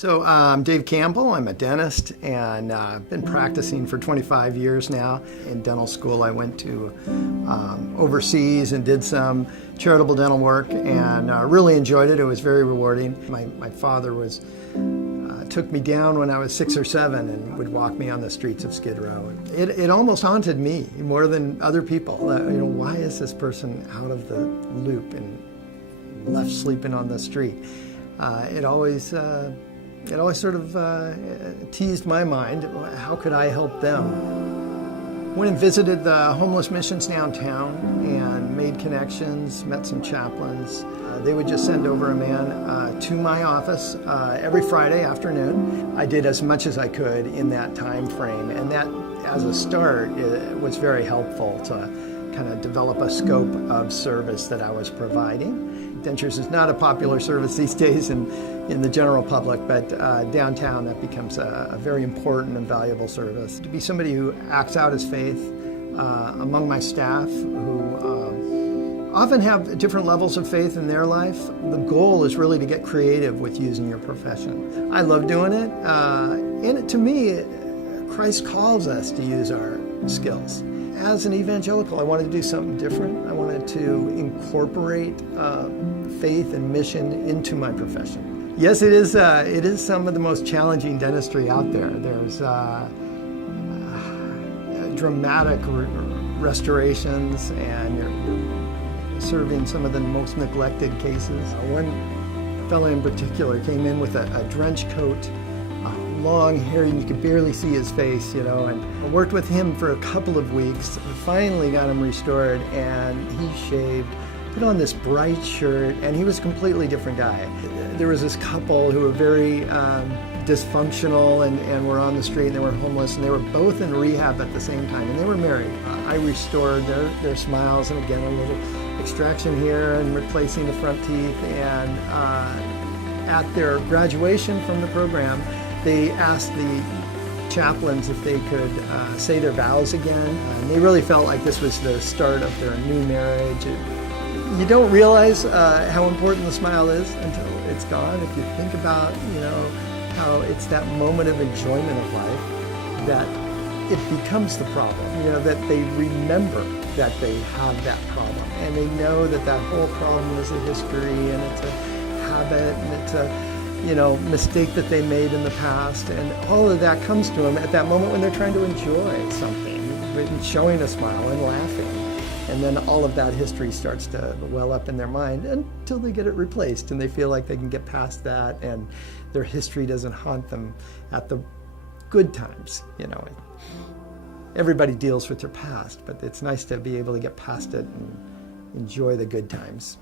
So I'm Dave Campbell. I'm a dentist, and I've been practicing for 25 years now. In dental school, I went to overseas and did some charitable dental work, and really enjoyed it. It was very rewarding. My father took me down when I was 6 or 7 and would walk me on the streets of Skid Row. It almost haunted me more than other people. Why is this person out of the loop and left sleeping on the street? It always sort of teased my mind. How could I help them? Went and visited the homeless missions downtown and made connections, met some chaplains. They would just send over a man to my office every Friday afternoon. I did as much as I could in that time frame, and that, as a start, it was very helpful to kind of develop a scope of service that I was providing. Dentures is not a popular service these days in the general public, but downtown that becomes a very important and valuable service. To be somebody who acts out his faith among my staff, who often have different levels of faith in their life, the goal is really to get creative with using your profession. I love doing it, and to me, Christ calls us to use our skills. As an evangelical, I wanted to do something different. I wanted to incorporate faith and mission into my profession. Yes, it is some of the most challenging dentistry out there. There's dramatic restorations, and you're serving some of the most neglected cases. One fellow in particular came in with a trench coat, long hair, and you could barely see his face, and I worked with him for a couple of weeks, finally got him restored, and he shaved, put on this bright shirt, and he was a completely different guy. There was this couple who were very dysfunctional and were on the street, and they were homeless, and they were both in rehab at the same time, and they were married. I restored their smiles, and again, a little extraction here and replacing the front teeth, and at their graduation from the program, they asked the chaplains if they could say their vows again. And they really felt like this was the start of their new marriage. You don't realize how important the smile is until it's gone. If you think about, how it's that moment of enjoyment of life that it becomes the problem. That they remember that they have that problem, and they know that whole problem is a history, and it's a habit, and it's a mistake that they made in the past, and all of that comes to them at that moment when they're trying to enjoy something, and showing a smile and laughing. And then all of that history starts to well up in their mind until they get it replaced, and they feel like they can get past that, and their history doesn't haunt them at the good times. Everybody deals with their past, but it's nice to be able to get past it and enjoy the good times.